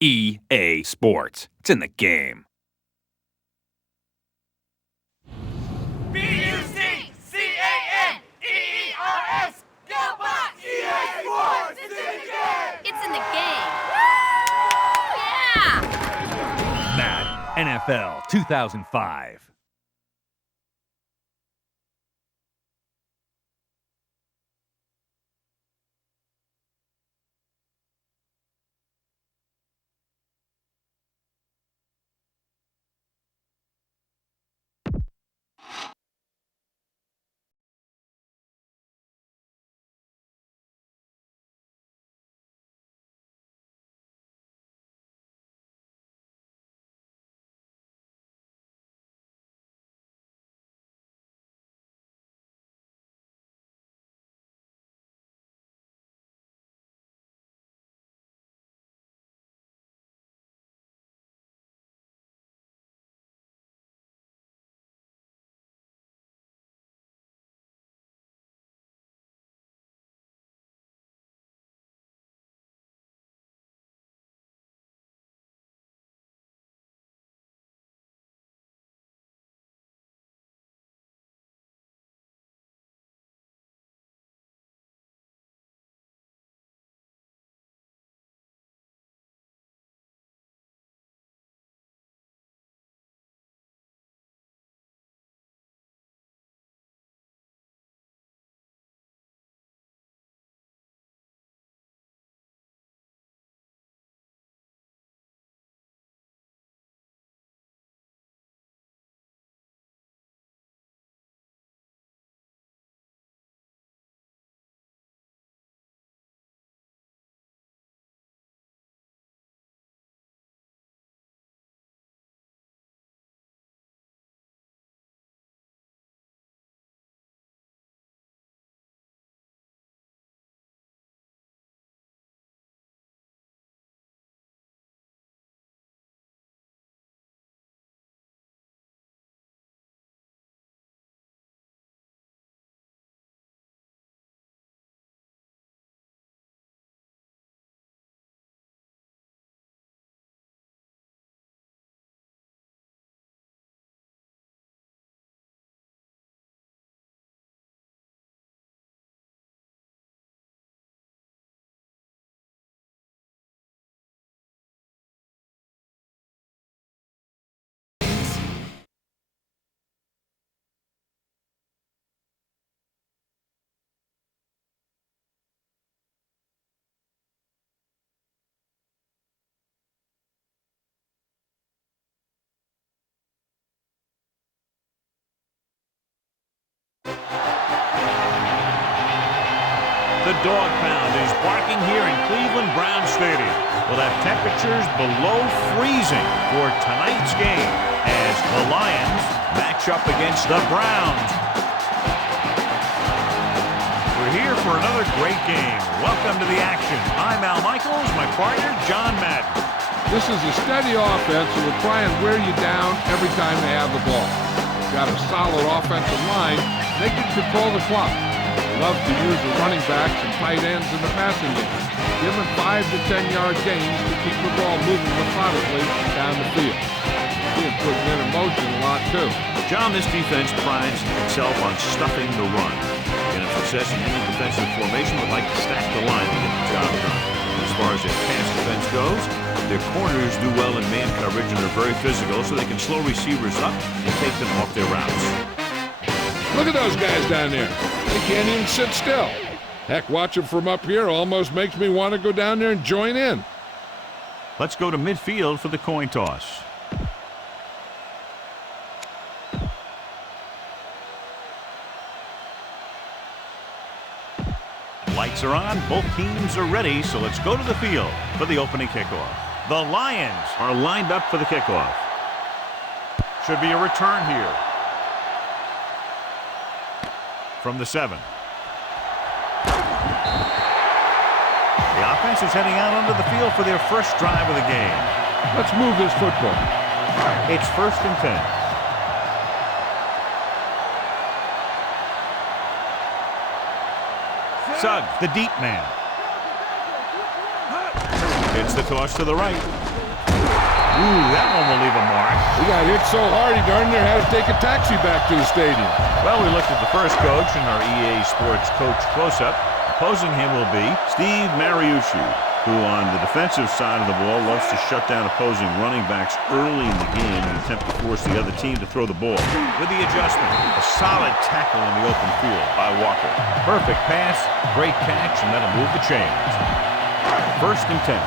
EA Sports. It's in the game. B-U-C-C-A-N-E-E-R-S! GamePlay! EA Sports! It's in the game! It's in the game. Woo! Yeah! Madden NFL 2005. The dog pound is barking here in Cleveland Brown Stadium. We'll have temperatures below freezing for tonight's game as the Lions match up against the Browns. We're here for another great game. Welcome to the action. I'm Al Michaels, my partner, John Madden. This is a steady offense that will try and wear you down every time they have the ball. Got a solid offensive line. They can control the clock. They love to use the running backs and tight ends in the passing game. Give them 5 to 10 yard gains to keep the ball moving methodically down the field. Being putting it in motion a lot too. John, this defense prides itself on stuffing the run. And if success in any defensive formation would like to stack the line to get the job done. As far as their pass defense goes, their corners do well in man coverage and are very physical, so they can slow receivers up and take them off their routes. Look at those guys down there. They can't even sit still. Heck, watching from up here almost makes me want to go down there and join in. Let's go to midfield for the coin toss. Lights are on, both teams are ready, so let's go to the field for the opening kickoff. The Lions are lined up for the kickoff. Should be a return here. From the 7. The offense is heading out onto the field for their first drive of the game. Let's move this football. It's 1st and 10. Suggs, the deep man. It's the toss to the right. Ooh, that one will leave a mark. He got hit so hard he darn near had to take a taxi back to the stadium. Well, we looked at the first coach in our EA Sports Coach Close-Up. Opposing him will be Steve Mariucci, who on the defensive side of the ball loves to shut down opposing running backs early in the game and attempt to force the other team to throw the ball. With the adjustment, a solid tackle in the open field by Walker. Perfect pass, great catch, and that'll move the chains. 1st and 10.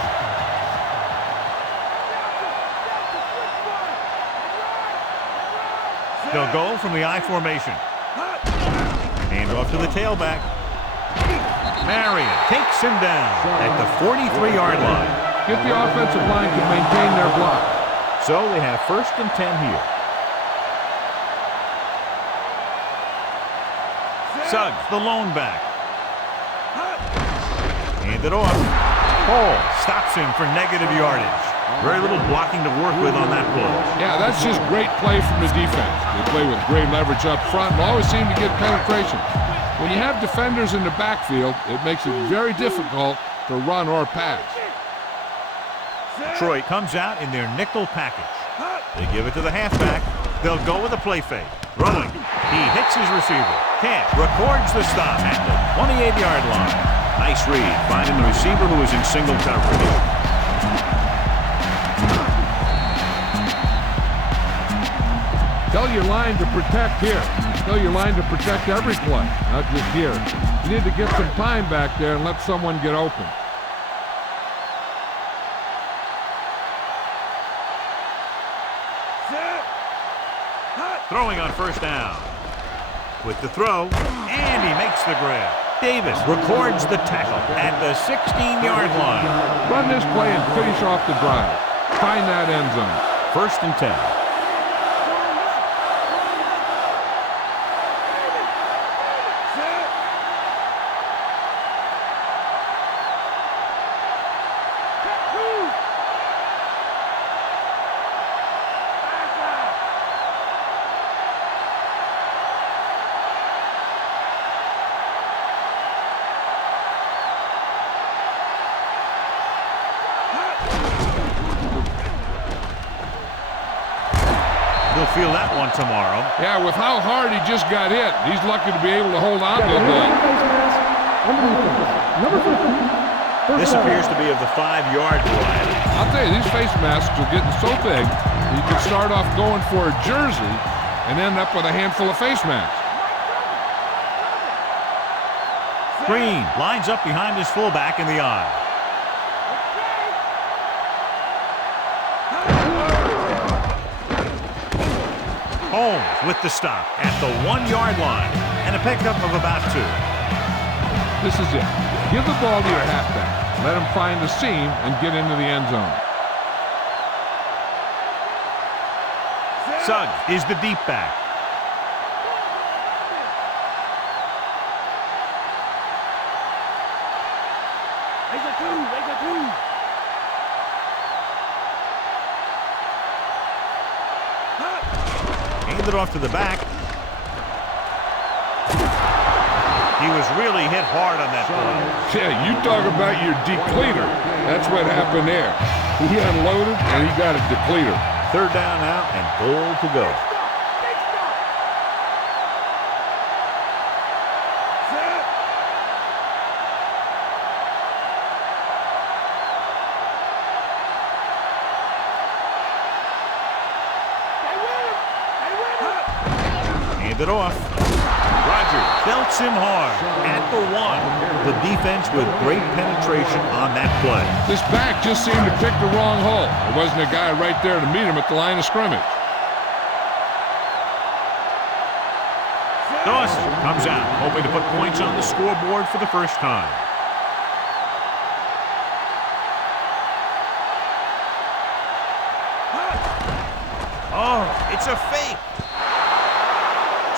They'll go from the I formation. Hand off to the tailback. Marion takes him down at the 43-yard line. Get the offensive line to maintain their block. So they have 1st and 10 here. Suggs, the lone back. Hand it off. Hall stops him for negative yardage. Very little blocking to work with on that play. Yeah, that's just great play from the defense. They play with great leverage up front and always seem to get penetration. When you have defenders in the backfield, it makes it very difficult to run or pass. Detroit comes out in their nickel package. They give it to the halfback. They'll go with a play fake. Rolling. He hits his receiver. Camp records the stop at the 28-yard line. Nice read, finding the receiver who is in single coverage. Tell your line to protect here. Tell your line to protect every play, not just here. You need to get some time back there and let someone get open. Throwing on 1st down. With the throw, and he makes the grab. Davis records the tackle at the 16-yard line. Run this play and finish off the drive. Find that end zone. 1st and 10. He'll feel that one tomorrow. Yeah, with how hard he just got hit, he's lucky to be able to hold on to the ball. This appears to be of the 5-yard variety. I'll tell you, these face masks are getting so big, you can start off going for a jersey and end up with a handful of face masks. Green lines up behind his fullback in the eye. Holmes with the stop at the 1-yard line and a pickup of about 2. This is it. Give the ball to your halfback. Let him find the seam and get into the end zone. Suggs is the deep back. Hand it off to the back. He was really hit hard on that play. Yeah, you talk about your depleter. That's what happened there. He unloaded and he got a depleter. 3rd down now and goal to go. Hand it off. Rogers belts him hard at the 1. The defense with great penetration on that play. This back just seemed to pick the wrong hole. There wasn't a guy right there to meet him at the line of scrimmage. Dawson comes out, hoping to put points on the scoreboard for the first time. Oh, it's a fake.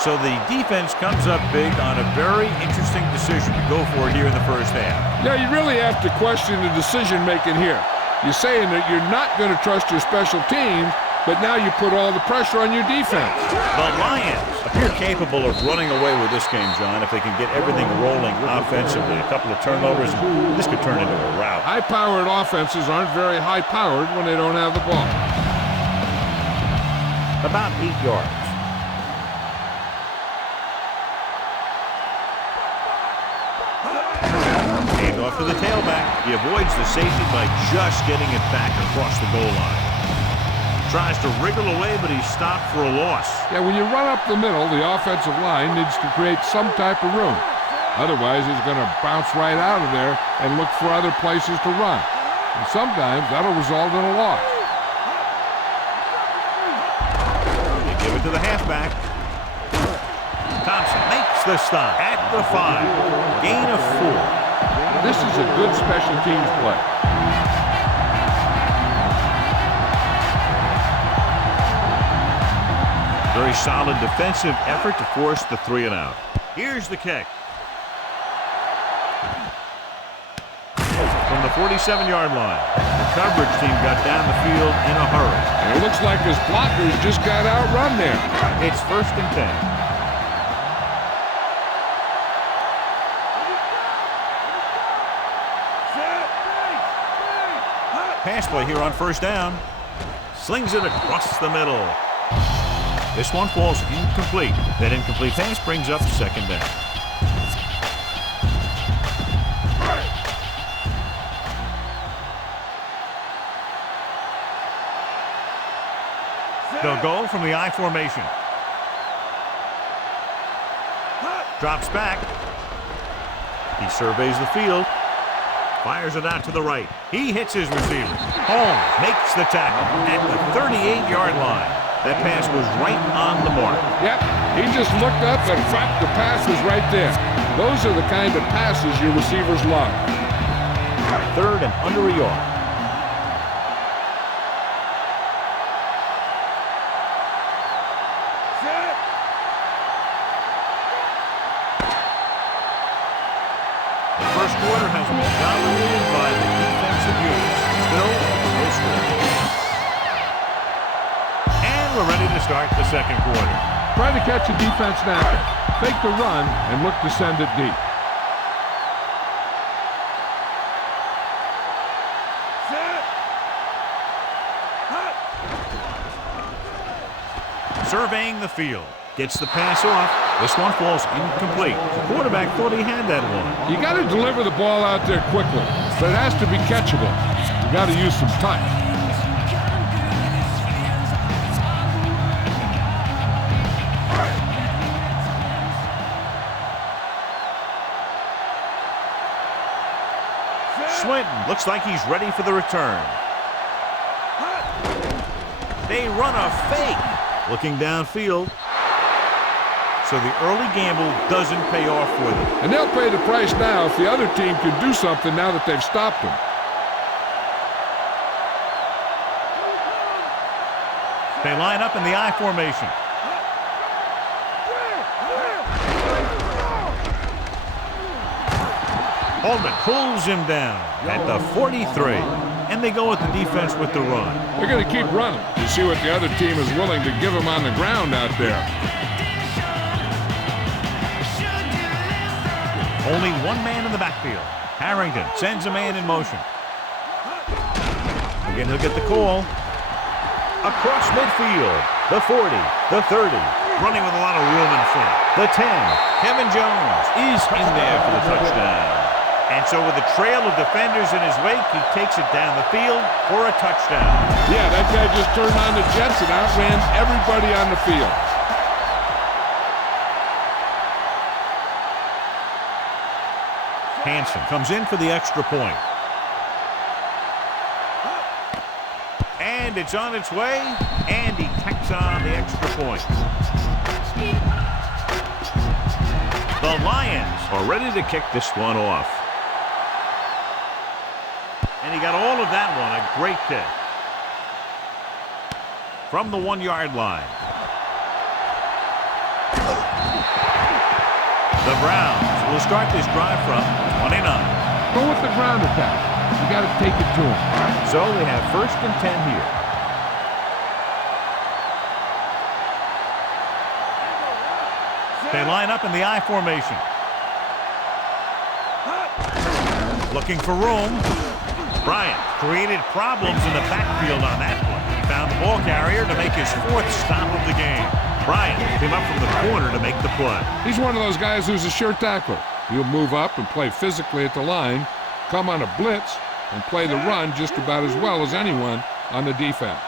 So the defense comes up big on a very interesting decision to go for it here in the first half. Yeah, you really have to question the decision-making here. You're saying that you're not going to trust your special teams, but now you put all the pressure on your defense. The Lions appear capable of running away with this game, John, if they can get everything rolling offensively. A couple of turnovers, and this could turn into a rout. High-powered offenses aren't very high-powered when they don't have the ball. About 8 yards. Hand off to the tailback. He avoids the safety by just getting it back across the goal line. Tries to wriggle away, but he's stopped for a loss. Yeah, when you run up the middle, the offensive line needs to create some type of room. Otherwise, he's going to bounce right out of there and look for other places to run. And sometimes that'll result in a loss. They give it to the halfback. Thompson makes the stop at the 5. Gain of 4. This is a good special teams play. Very solid defensive effort to force the 3 and out. Here's the kick. From the 47-yard line, the coverage team got down the field in a hurry. And it looks like his blockers just got outrun there. It's 1st and 10. Pass play here on 1st down. Slings it across the middle. This one falls incomplete. That incomplete pass brings up 2nd down. They'll go from the I formation. Drops back. He surveys the field. Fires it out to the right. He hits his receiver. Holmes makes the tackle at the 38-yard line. That pass was right on the mark. Yep, he just looked up and fact, the pass was right there. Those are the kind of passes your receivers love. 3rd and under a yard. The first quarter has been dominated by the defensive units. Still, no score. And we're ready to start the second quarter. Try to catch the defense now. Fake the run and look to send it deep. Surveying the field. Gets the pass off. This one falls incomplete. The quarterback thought he had that one. You got to deliver the ball out there quickly, but it has to be catchable. You got to use some touch. Swinton looks like he's ready for the return. They run a fake. Looking downfield. So the early gamble doesn't pay off for them. And they'll pay the price now if the other team can do something now that they've stopped them. They line up in the I formation. Holman pulls him down at the 43. And they go with the defense with the run. They're going to keep running to see what the other team is willing to give them on the ground out there. Only one man in the backfield. Harrington sends a man in motion. Again, he'll get the call. Across midfield. The 40, the 30. Running with a lot of room in front. The 10. Kevin Jones is in there for the touchdown. And so with a trail of defenders in his wake, he takes it down the field for a touchdown. Yeah, that guy just turned on the jets and outran everybody on the field. Hansen comes in for the extra point. And it's on its way, and he tacks on the extra point. The Lions are ready to kick this one off. And he got all of that one, a great kick. from the 1-yard line. The Browns will start this drive from 29. Go with the ground attack. You got to take it to him. So they have 1st and 10 here. They line up in the I formation. Looking for room. Bryant created problems in the backfield on that play. He found the ball carrier to make his 4th stop of the game. Bryant came up from the corner to make the play. He's one of those guys who's a sure tackler. He'll move up and play physically at the line, come on a blitz, and play the run just about as well as anyone on the defense.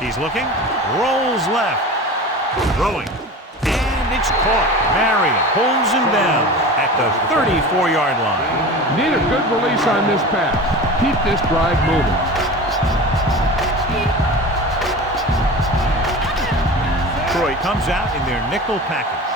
He's looking, rolls left, throwing, and it's caught. Marion pulls him down at the 34-yard line. Need a good release on this pass. Keep this drive moving. Troy comes out in their nickel package.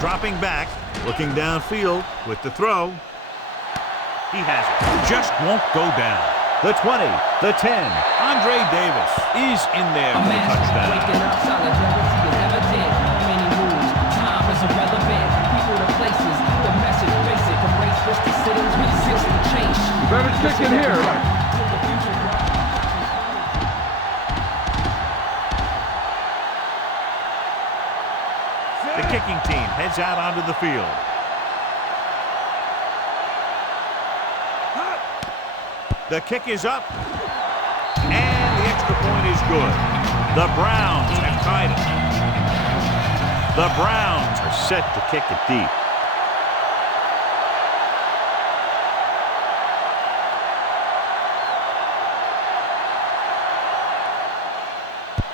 Dropping back, looking downfield with the throw. He has it. Just won't go down. The 20, the 10. Andre Davis is in there for the touchdown. Waking up, solidarity is evident. How many moves? Time is irrelevant. People to places. The message basic. Embrace risk to sit in 360 change. You better kick it here. The kicking team heads out onto the field. The kick is up, and the extra point is good. The Browns have tied it. The Browns are set to kick it deep.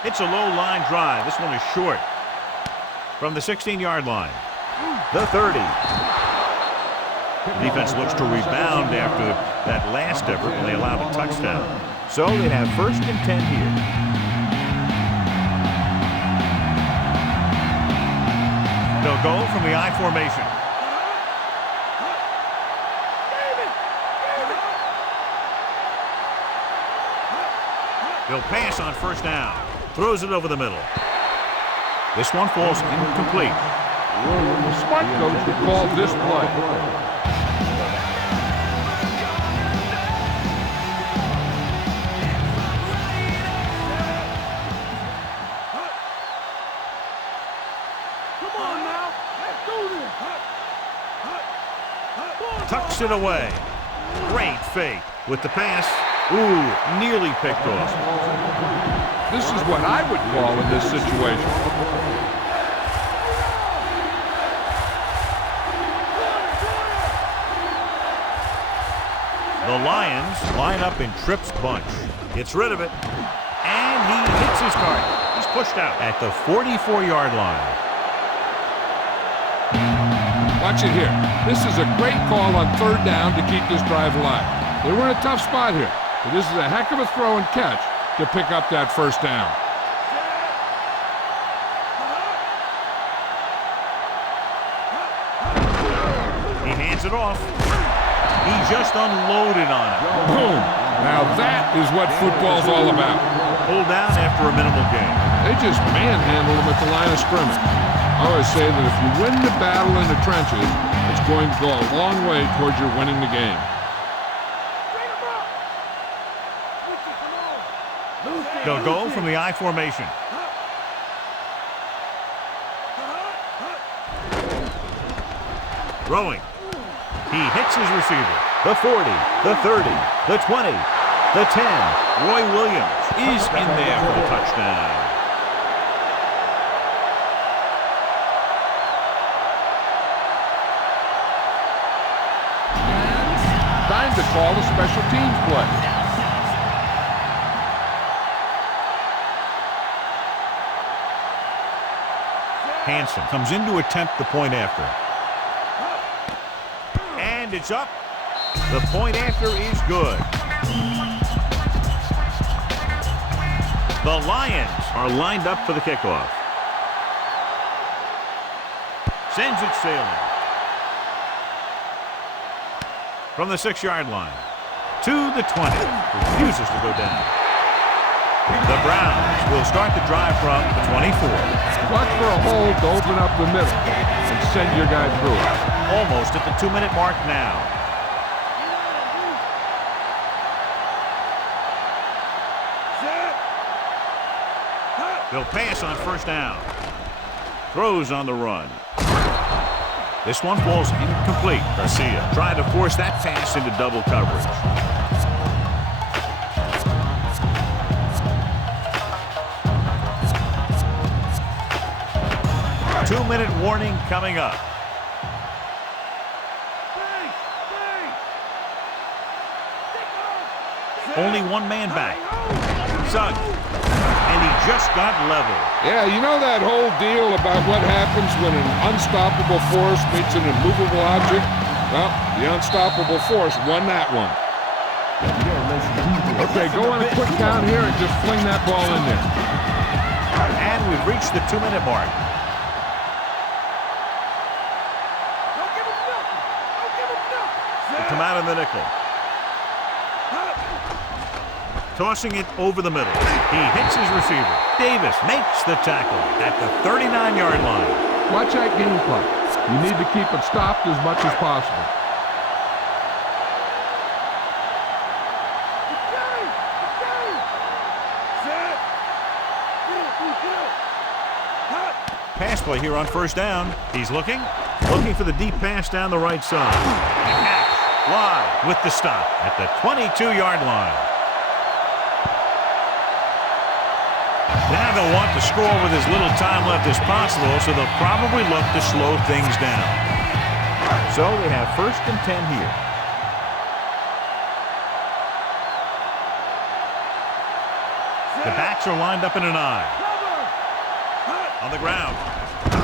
It's a low line drive. This one is short. From the 16-yard line. The 30. The defense looks to rebound after that last effort when they allowed a touchdown. So they have 1st and 10 here. They'll go from the I formation. They'll pass on 1st down. Throws it over the middle. This one falls incomplete. The smart coach would call this play. Come on now. Let's do this. Tucks it away. Great fake with the pass. Ooh, nearly picked off. This is what I would call in this situation. The Lions line up in Tripp's bunch. Gets rid of it. And he hits his target. He's pushed out at the 44-yard line. Watch it here. This is a great call on 3rd down to keep this drive alive. They were in a tough spot here, but this is a heck of a throw and catch to pick up that 1st down. He hands it off. He just unloaded on it. Boom! Now that is what football's all about. Pulled down after a minimal gain. They just manhandle them at the line of scrimmage. I always say that if you win the battle in the trenches, it's going to go a long way towards your winning the game. They'll go from the I formation. Throwing. He hits his receiver. The 40, the 30, the 20, the 10. Roy Williams is in there for the touchdown. Time to call a special teams play. Hansen comes in to attempt the point after. And it's up. The point after is good. The Lions are lined up for the kickoff. Sends it sailing. From the 6-yard line to the 20. Refuses to go down. The Browns will start the drive from the 24. Watch for a hold to open up the middle and send your guy through it. Almost at the 2-minute mark now. They'll pass on first down. Throws on the run. This one falls incomplete. Garcia trying to force that pass into double coverage. Two-minute warning coming up. Only one man back. Suggs. And he just got level. Yeah, you know that whole deal about what happens when an unstoppable force meets an immovable object? Well, the unstoppable force won that one. Okay, go on a quick count here and just fling that ball in there. And we've reached the 2-minute mark. Don't give him nothing. Don't give him nothing. They come out in the nickel. Tossing it over the middle. He hits his receiver. Davis makes the tackle at the 39-yard line. Watch that game clock. You need to keep it stopped as much as possible. Pass play here on first down. He's looking for the deep pass down the right side. Live with the stop at the 22-yard line. Now they'll want to score with as little time left as possible, so they'll probably look to slow things down. So they have first and 10 here. The backs are lined up in an eye. On the ground.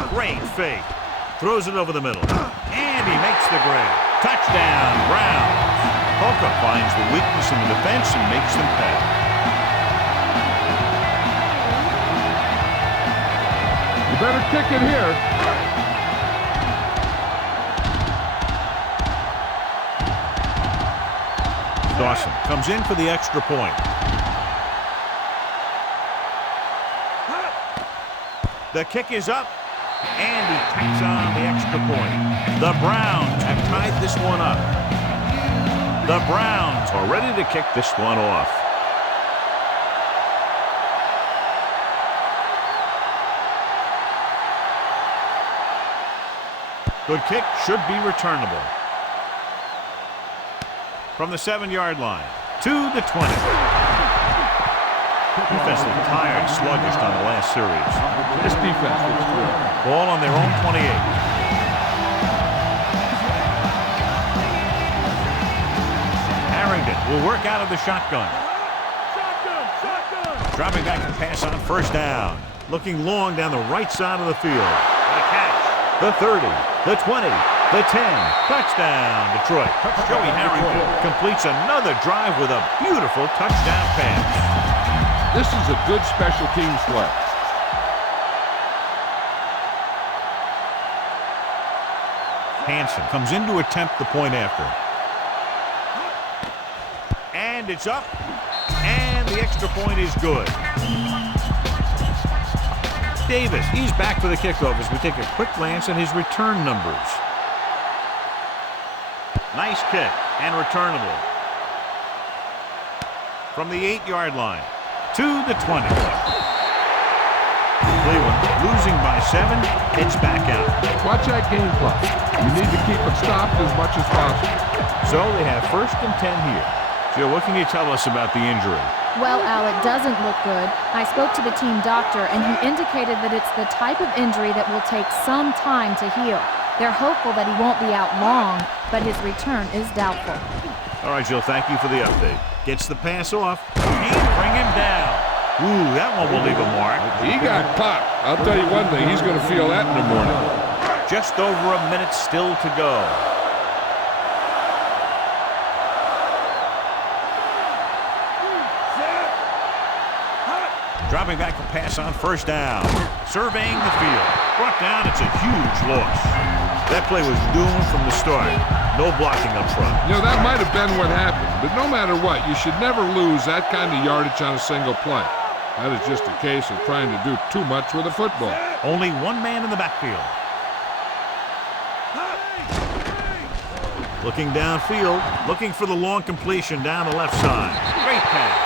Great fake. Throws it over the middle. And he makes the grab. Touchdown, Browns. Polka finds the weakness in the defense and makes them pay. You better kick it here. Dawson comes in for the extra point. The kick is up, and he tacks on the extra point. The Browns have tied this one up. The Browns are ready to kick this one off. Good kick, should be returnable. From the 7-yard line to the 20. Defensively tired, sluggish on the last series. This defense looks good. Ball on their own 28. Harrington will work out of the shotgun. Dropping back and pass on first down. Looking long down the right side of the field. And a catch. The 30, the 20, the 10. Touchdown, Detroit. Joey Harrington completes another drive with a beautiful touchdown pass. This is a good special teams play. Hansen comes in to attempt the point after. And it's up. And the extra point is good. Davis, he's back for the kickoff as we take a quick glance at his return numbers. Nice kick and returnable. From the 8-yard line to the 20. Cleveland losing by 7, it's back out. Watch that game clock. You need to keep it stopped as much as possible. So they have first and 10 here. Jill, what can you tell us about the injury? Well, Al, it doesn't look good. I spoke to the team doctor, and he indicated that it's the type of injury that will take some time to heal. They're hopeful that he won't be out long, but his return is doubtful. All right, Jill, thank you for the update. Gets the pass off. Can't bring him down. Ooh, that one will leave a mark. He got popped. I'll tell you one thing, he's going to feel that in the morning. Just over a minute still to go. Dropping back to pass on first down. Surveying the field. Brought down, it's a huge loss. That play was doomed from the start. No blocking up front. You know, that might have been what happened, but no matter what, you should never lose that kind of yardage on a single play. That is just a case of trying to do too much with a football. Only one man in the backfield. Looking downfield, looking for the long completion down the left side. Great pass.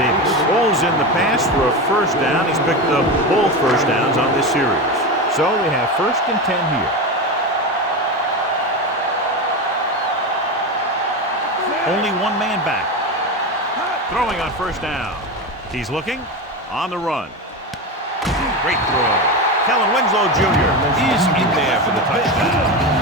Davis rolls in the pass for a first down. He's picked up both first downs on this series. So they have 1st and 10 here. Only one man back. Throwing on first down. He's looking on the run. Great throw. Kellen Winslow Jr. is in there for the touchdown.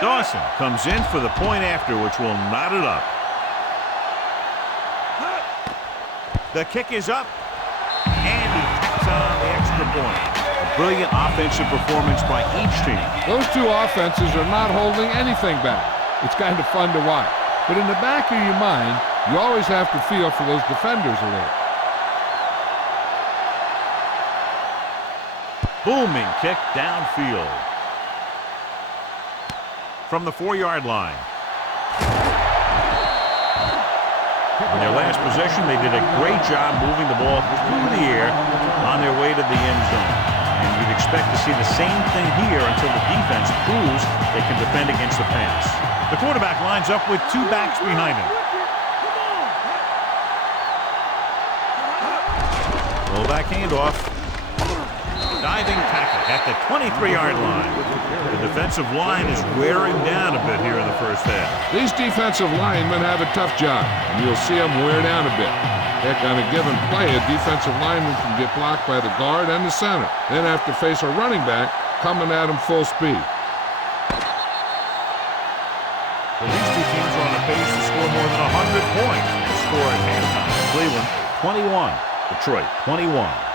Dawson comes in for the point after, which will knot it up. The kick is up, and he tacks on the extra point. A brilliant offensive performance by each team. Those two offenses are not holding anything back. It's kind of fun to watch. But in the back of your mind, you always have to feel for those defenders a little. Booming kick downfield. From the 4-yard line. In their last possession, they did a great job moving the ball through the air on their way to the end zone. And you'd expect to see the same thing here until the defense proves they can defend against the pass. The quarterback lines up with 2 backs behind him. Roll back handoff. Diving tackle at the 23-yard line. The defensive line is wearing down a bit here in the first half. These defensive linemen have a tough job, and you'll see them wear down a bit. Heck, on a given play, a defensive lineman can get blocked by the guard and the center, then have to face a running back coming at him full speed. Well, these two teams are on a pace to score more than 100 points. They score at halftime. Cleveland 21, Detroit 21.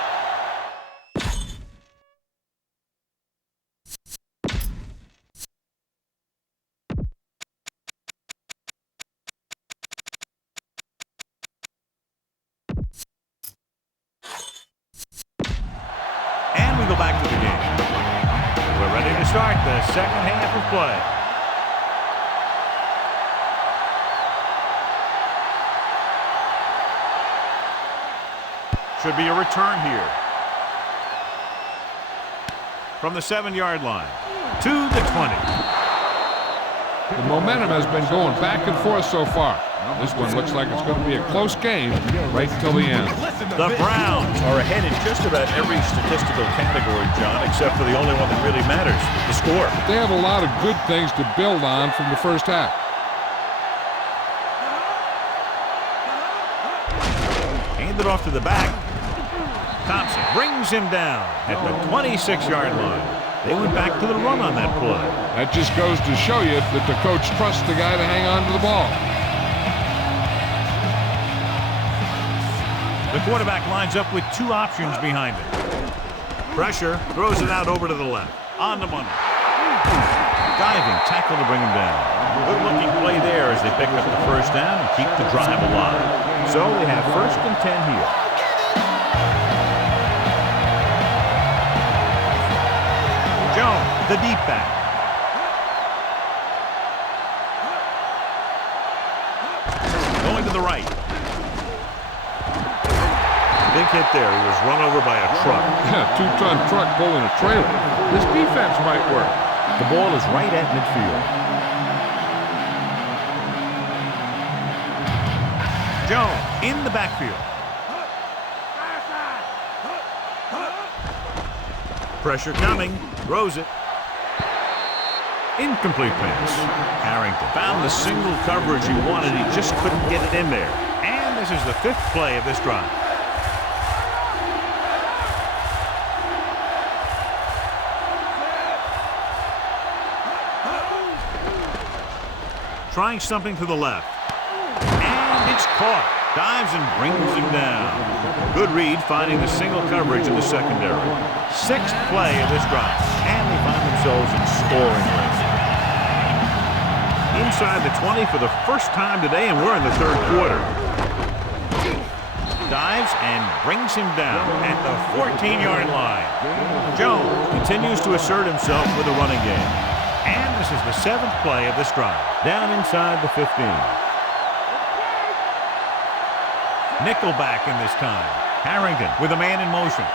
Go back to the game. We're ready to start the second half of play. Should be a return here. From the 7-yard line to the 20. The momentum has been going back and forth so far. This one looks like it's going to be a close game right until the end. The Browns are ahead in just about every statistical category, John, except for the only one that really matters, the score. But they have a lot of good things to build on from the first half. Hand it off to the back. Thompson brings him down at the 26-yard line. They went back to the run on that play. That just goes to show you that the coach trusts the guy to hang on to the ball. The quarterback lines up with 2 options behind him. Pressure, throws it out over to the left. On the money. Diving tackle to bring him down. Good-looking play there as they pick up the first down and keep the drive alive. So they have 1st and 10 here. Jones, the deep back. Going to the right. Big hit there. He was run over by a truck. Yeah, 2-ton truck pulling a trailer. This defense might work. The ball is right at midfield. Jones in the backfield. Pressure coming. Throws it. Incomplete pass. Harrington found the single coverage he wanted. He just couldn't get it in there. And this is the 5th play of this drive. Trying something to the left. And it's caught. Dives and brings him down. Good read finding the single coverage in the secondary. 6th play of this drive. And they find themselves in scoring range. Inside the 20 for the first time today, and we're in the 3rd quarter. Dives and brings him down at the 14-yard line. Jones continues to assert himself with a running game. And this is the 7th play of this drive. Down inside the 15. Nickelback in this time. Harrington with a man in motion.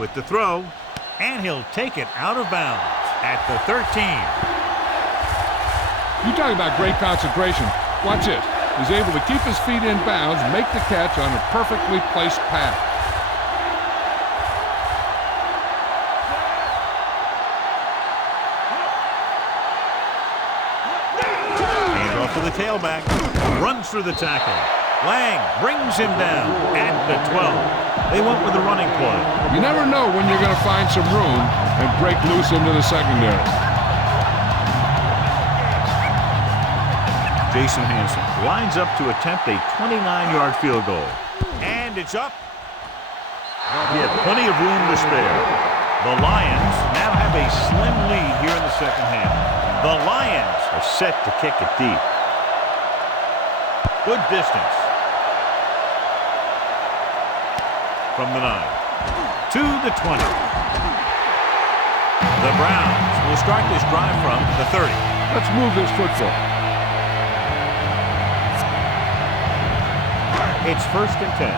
With the throw, and he'll take it out of bounds at the 13. You talk about great concentration. Watch it. He's able to keep his feet in bounds, make the catch on a perfectly placed pass. Hand off to the tailback. Runs through the tackle. Lang brings him down at the 12. They went with the running play. You never know when you're going to find some room and break loose into the secondary. Jason Hansen lines up to attempt a 29-yard field goal. And it's up. He had plenty of room to spare. The Lions now have a slim lead here in the second half. The Lions are set to kick it deep. Good distance. From the 9 to the 20. The Browns will start this drive from the 30. Let's move this football. It's 1st and 10.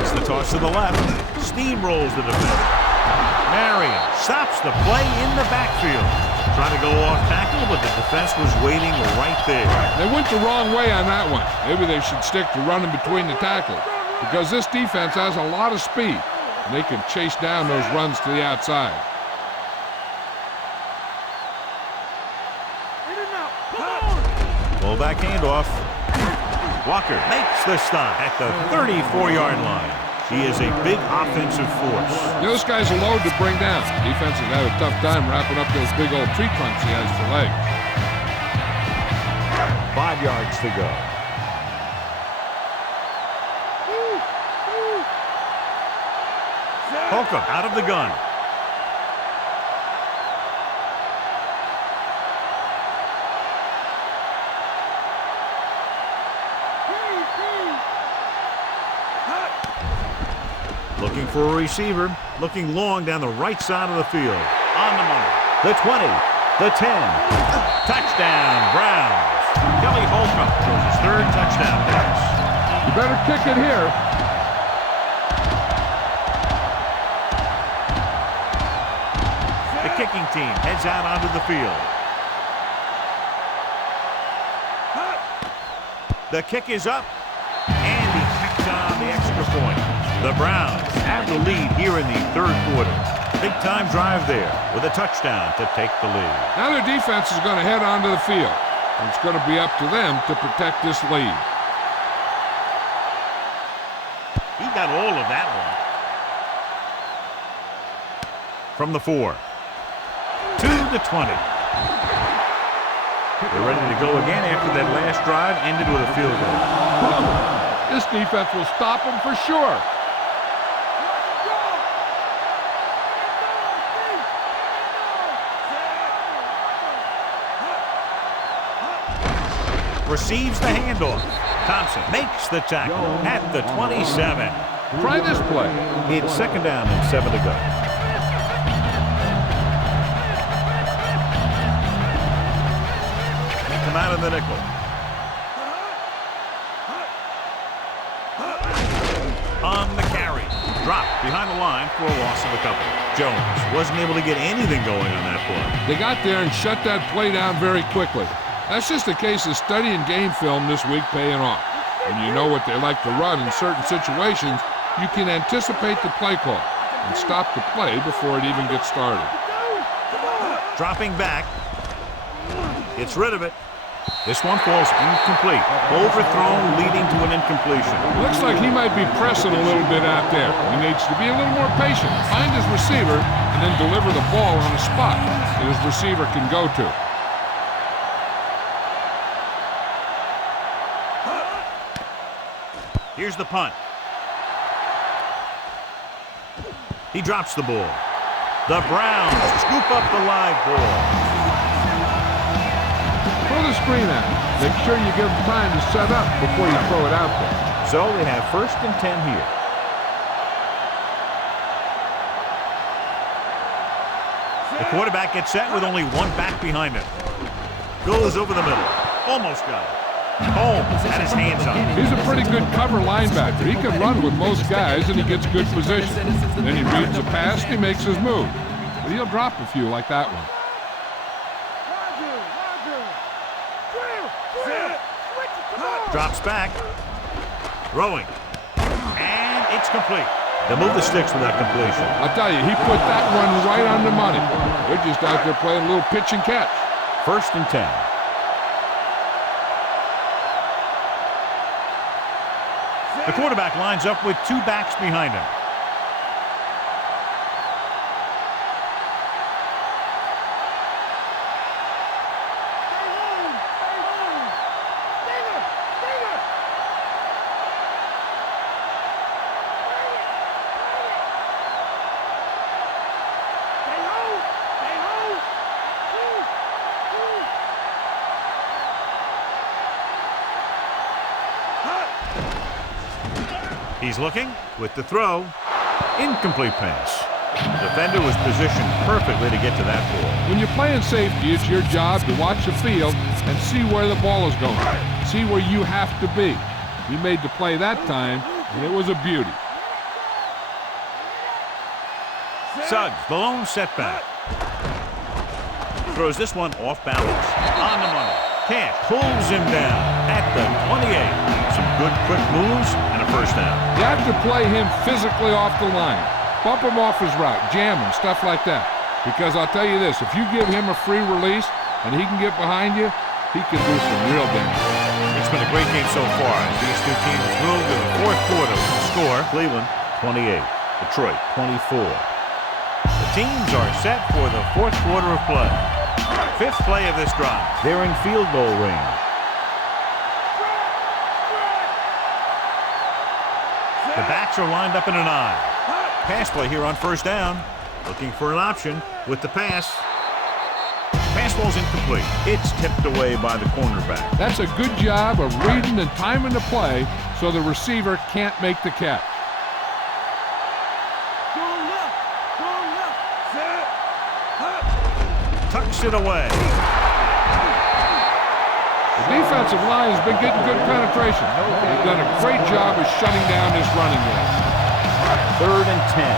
It's the toss to the left. Steamrolls the defender. Marion stops the play in the backfield. Trying to go off tackle, but the defense was waiting right there. They went the wrong way on that one. Maybe they should stick to running between the tackles, because this defense has a lot of speed, and they can chase down those runs to the outside. Fullback handoff. Walker makes the stop at the 34-yard line. He is a big offensive force. Those guys are loaded to bring down. Defense has had a tough time wrapping up those big old tree trunks he has for legs. 5 yards to go. Holcomb out of the gun. Looking for a receiver, looking long down the right side of the field. On the money. The 20, the 10. Touchdown, Browns. Kelly Holcomb throws his 3rd touchdown pass. You better kick it here. The kicking team heads out onto the field. The kick is up, and he tacks on the extra point. The Browns have the lead here in the 3rd quarter. Big-time drive there with a touchdown to take the lead. Now their defense is going to head onto the field, and it's going to be up to them to protect this lead. He got all of that one. From the 4 to the 20. They're ready to go again after that last drive ended with a field goal. This defense will stop them for sure. Receives the handoff. Thompson makes the tackle at the 27. Try this play. It's 2nd down and 7 to go. Come out of the nickel. On the carry. Drop behind the line for a loss of a couple. Jones wasn't able to get anything going on that play. They got there and shut that play down very quickly. That's just a case of studying game film this week paying off. When you know what they like to run in certain situations, you can anticipate the play call and stop the play before it even gets started. Dropping back. Gets rid of it. This one falls incomplete. Overthrown, leading to an incompletion. Looks like he might be pressing a little bit out there. He needs to be a little more patient, find his receiver, and then deliver the ball on a spot that his receiver can go to. Here's the punt. He drops the ball. The Browns scoop up the live ball. Throw the screen out. Make sure you give him time to set up before you throw it out there. So they have 1st and 10 here. The quarterback gets set with only one back behind him. Goes over the middle. Almost got it. Holmes had his hands on it. He's a pretty good cover linebacker. He can run with most guys, and he gets good position. Then he reads a pass, and he makes his move. But he'll drop a few like that one. Drops back. Throwing. And it's complete. They'll move the sticks with that completion. I'll tell you, he put that one right on the money. They're just out there playing a little pitch and catch. 1st and 10. The quarterback lines up with two backs behind him. He's looking with the throw. Incomplete pass. The defender was positioned perfectly to get to that ball. When you're playing safety, it's your job to watch the field and see where the ball is going. See where you have to be. He made the play that time, and it was a beauty. Suggs, the lone setback. Throws this one off balance. On the money. Camp pulls him down at the 28. Some good quick moves and a 1st down. You have to play him physically off the line. Bump him off his route, jam him, stuff like that. Because I'll tell you this, if you give him a free release and he can get behind you, he can do some real damage. It's been a great game so far. These two teams move to the 4th quarter with the score. Cleveland 28, Detroit 24. The teams are set for the 4th quarter of play. 5th play of this drive. They're in field goal range. The backs are lined up in an eye. Pass play here on 1st down. Looking for an option with the pass. Pass ball's incomplete. It's tipped away by the cornerback. That's a good job of reading and timing the play so the receiver can't make the catch. Tucks it away. The defensive line has been getting good penetration. They've done a great job of shutting down this running game. 3rd and 10.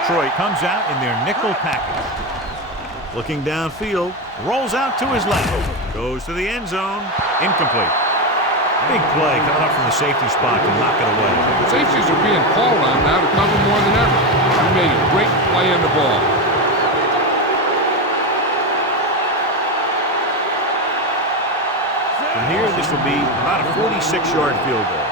Detroit comes out in their nickel package. Looking downfield, rolls out to his left. Goes to the end zone. Incomplete. Big play coming up from the safety spot to knock it away. Safeties are being called on now to cover more than ever. He made a great play on the ball. From here, this will be about a 46-yard field goal.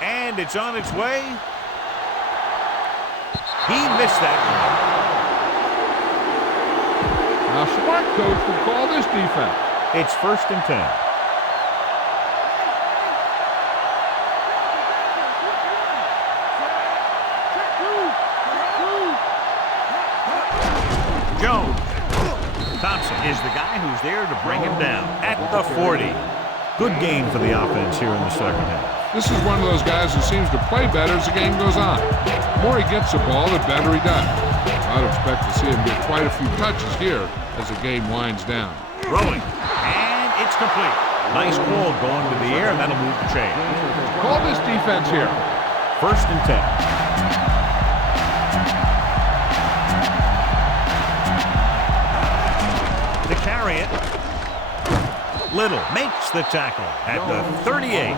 And it's on its way. He missed that one. Now, smart coach would call this defense. It's 1st and 10. Jones. Thompson is the guy who's there to bring him down at the 40. Good gain for the offense here in the 2nd half. This is one of those guys who seems to play better as the game goes on. The more he gets the ball, the better he does. I'd expect to see him get quite a few touches here as the game winds down. Throwing, and it's complete. Nice call going to the air, and that'll move the chain. Call this defense here. 1st and 10. To carry it. Little makes the tackle at the 38.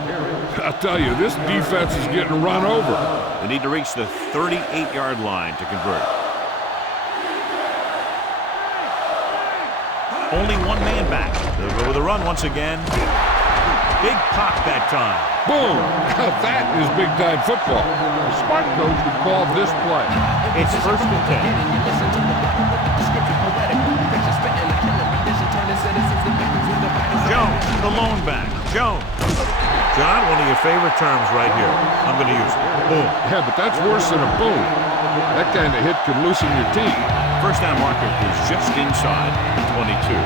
I'll tell you, this defense is getting run over. They need to reach the 38-yard line to convert. Only one man back. They'll go with a run once again. Big pop that time. Boom! That is big-time football. A smart coach would call this play. It's 1st and 10. Jones, the lone back. Jones. John, one of your favorite terms right here. I'm going to use it. Boom. Yeah, but that's worse than a boom. That kind of hit can loosen your teeth. First down marker is just inside the 22.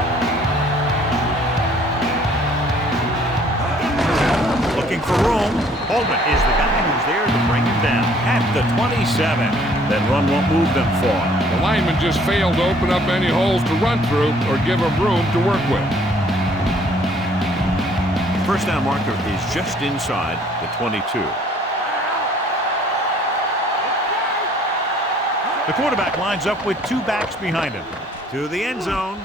Looking for room. Holman is the guy who's there to bring him down at the 27. That run won't move them far. The lineman just failed to open up any holes to run through or give him room to work with. First down marker is just inside the 22. The quarterback lines up with 2 backs behind him. To the end zone.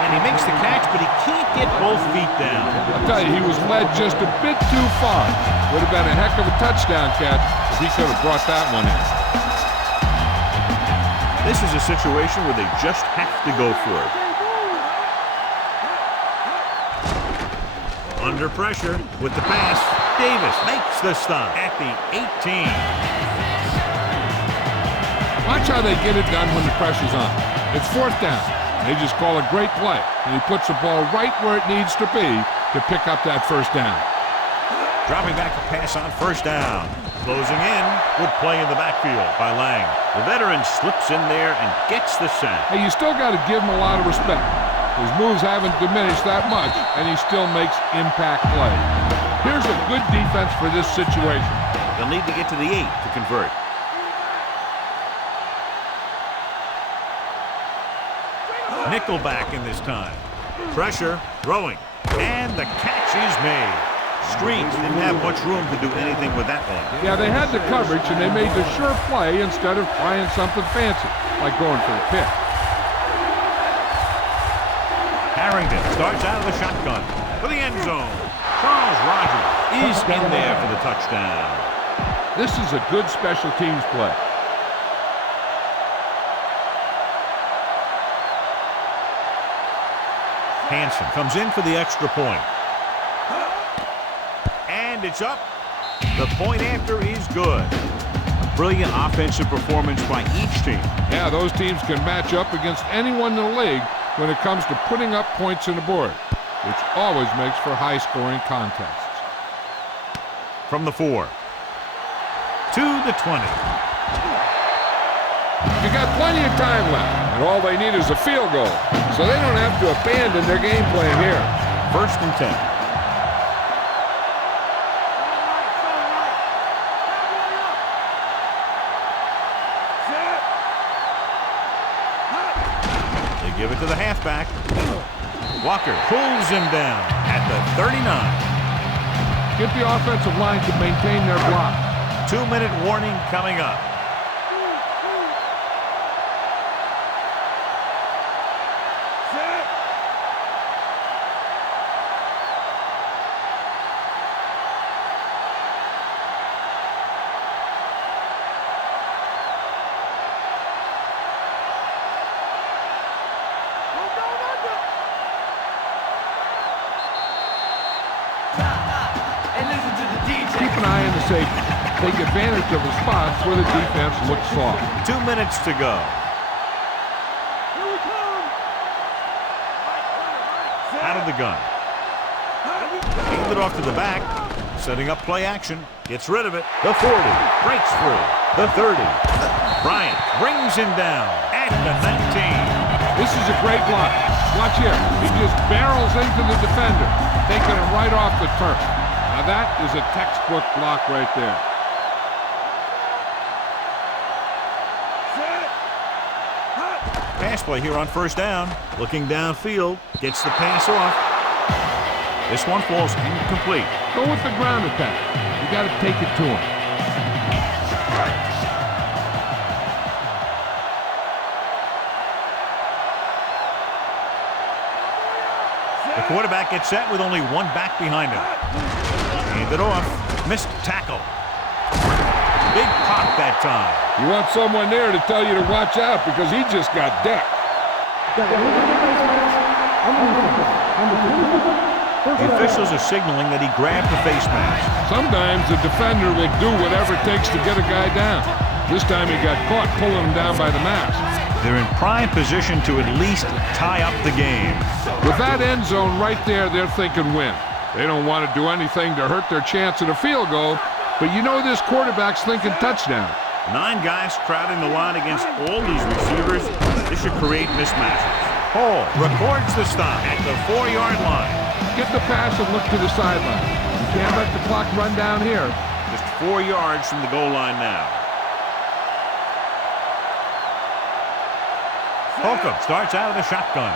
And he makes the catch, but he can't get both feet down. I'll tell you, he was led just a bit too far. Would have been a heck of a touchdown catch if he could have brought that one in. This is a situation where they just have to go for it. Under pressure with the pass. Davis makes the stop at the 18. Watch how they get it done when the pressure's on. It's 4th down. They just call a great play, and he puts the ball right where it needs to be to pick up that 1st down. Dropping back the pass on 1st down. Closing in. Good play in the backfield by Lang. The veteran slips in there and gets the sack. Hey, you still got to give him a lot of respect. His moves haven't diminished that much, and he still makes impact plays. Here's a good defense for this situation. They'll need to get to the 8 to convert. Nickelback in this time. Pressure, throwing, and the catch is made. Streets didn't have much room to do anything with that one. Yeah, they had the coverage, and they made the sure play instead of trying something fancy, like going for the pick. Harrington starts out of the shotgun for the end zone. Charles Rogers is in there for the touchdown. This is a good special teams play. Hansen comes in for the extra point. And it's up. The point after is good. Brilliant offensive performance by each team. Yeah, those teams can match up against anyone in the league when it comes to putting up points on the board, which always makes for high-scoring contests. From the 4 to the 20. You got plenty of time left, and all they need is a field goal, so they don't have to abandon their game plan here. 1st and 10. They give it to the halfback. Walker pulls him down at the 39. Get the offensive line to maintain their block. 2-minute warning coming up. Keep an eye on the safety. Take advantage of the spots where the defense looks soft. 2 minutes to go. Out of the gun. Hand it off to the back. Setting up play action. Gets rid of it. The 40. Breaks free. The 30. Bryant brings him down at the 19. This is a great block. Watch here. He just barrels into the defender, taking him right off the turf. Now that is a textbook block right there. Pass play here on first down. Looking downfield, gets the pass off. This one falls incomplete. Go with the ground attack. You got to take it to him. The quarterback gets set with only one back behind him. Hand it off. Missed tackle. Big pop that time. You want someone there to tell you to watch out because he just got decked. The officials are signaling that he grabbed the face mask. Sometimes the defender will do whatever it takes to get a guy down. This time he got caught pulling him down by the mask. They're in prime position to at least tie up the game. With that end zone right there, they're thinking win. They don't want to do anything to hurt their chance at a field goal, but you know this quarterback's thinking touchdown. 9 guys crowding the line against all these receivers. This should create mismatches. Hall records the stop at the 4-yard line. Get the pass and look to the sideline. You can't let the clock run down here. Just 4 yards from the goal line now. Holcomb starts out of the shotgun.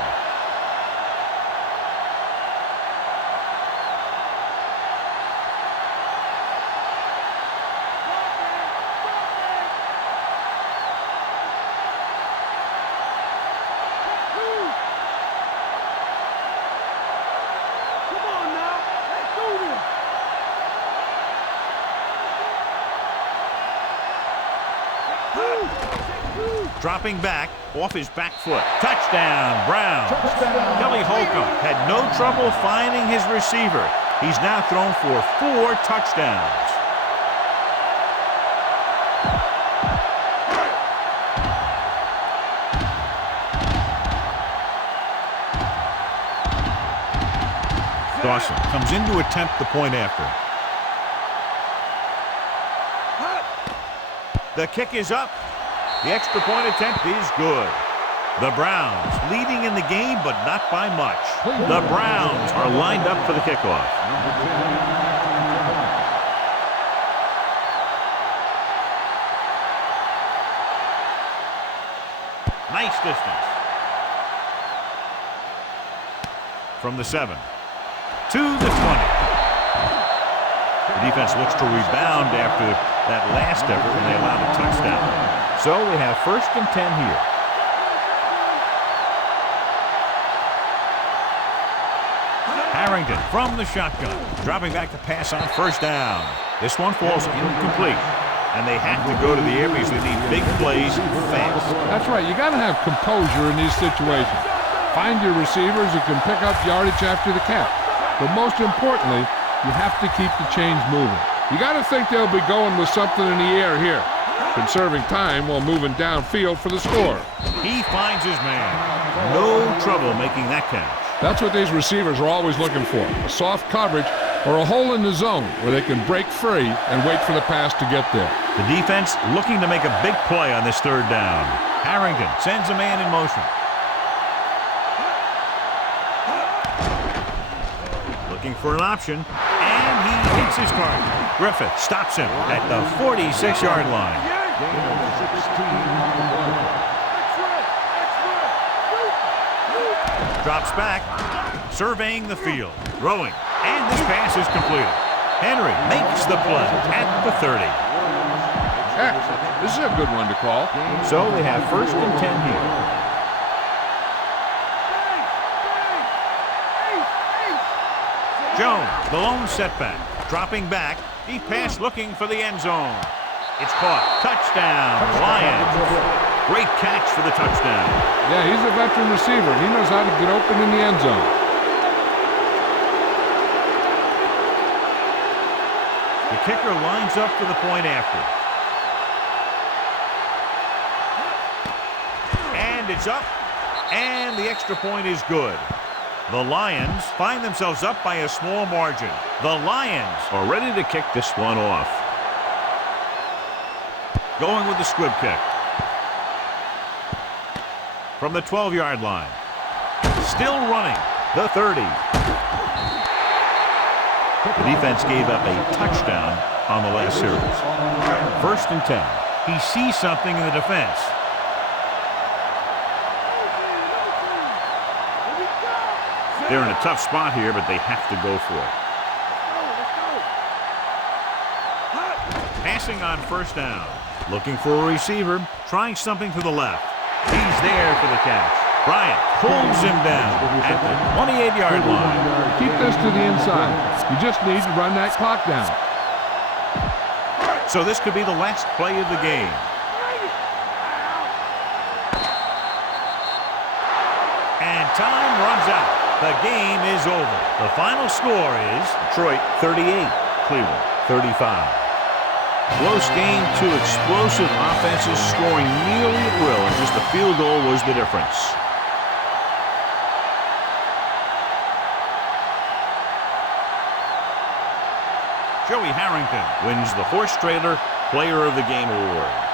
Dropping back, off his back foot. Touchdown, Browns. Kelly Holcomb had no trouble finding his receiver. He's now thrown for 4 touchdowns. Dawson comes in to attempt the point after. The kick is up. The extra point attempt is good. The Browns leading in the game, but not by much. The Browns are lined up for the kickoff. Nice distance. From the 7 to the 20. The defense looks to rebound after that last effort when they allowed a touchdown. So we have 1st and 10 here. Harrington from the shotgun, dropping back to pass on first down. This one falls incomplete, and they have to go to the air because they need big plays fast. That's right. You got to have composure in these situations. Find your receivers who can pick up yardage after the catch. But most importantly, you have to keep the chains moving. You got to think they'll be going with something in the air here, conserving time while moving downfield for the score. He finds his man. No trouble making that catch. That's what these receivers are always looking for, a soft coverage or a hole in the zone where they can break free and wait for the pass to get there. The defense looking to make a big play on this 3rd down. Harrington sends a man in motion. Looking for an option, and he hits his target. Griffith stops him at the 46-yard line. Drops back, surveying the field, throwing, and this pass is completed. Henry makes the play at the 30. This is a good one to call. So they have 1st and 10 here. Jones, the lone setback, dropping back. He passed looking for the end zone. It's caught. Touchdown, Lions. Great catch for the touchdown. Yeah, he's a veteran receiver. He knows how to get open in the end zone. The kicker lines up for the point after. And it's up. And the extra point is good. The Lions find themselves up by a small margin. The Lions are ready to kick this one off. Going with the squib kick. From the 12-yard line. Still running. The 30. The defense gave up a touchdown on the last series. 1st and 10. He sees something in the defense. They're in a tough spot here, but they have to go for it. Passing on first down. Looking for a receiver. Trying something to the left. He's there for the catch. Bryant pulls him down at the 28-yard line. Keep this to the inside. You just need to run that clock down. So this could be the last play of the game. And time runs out. The game is over. The final score is Detroit 38, Cleveland 35. Close game, two explosive offenses scoring nearly at will, and just a field goal was the difference. Joey Harrington wins the Horse Trailer Player of the Game award.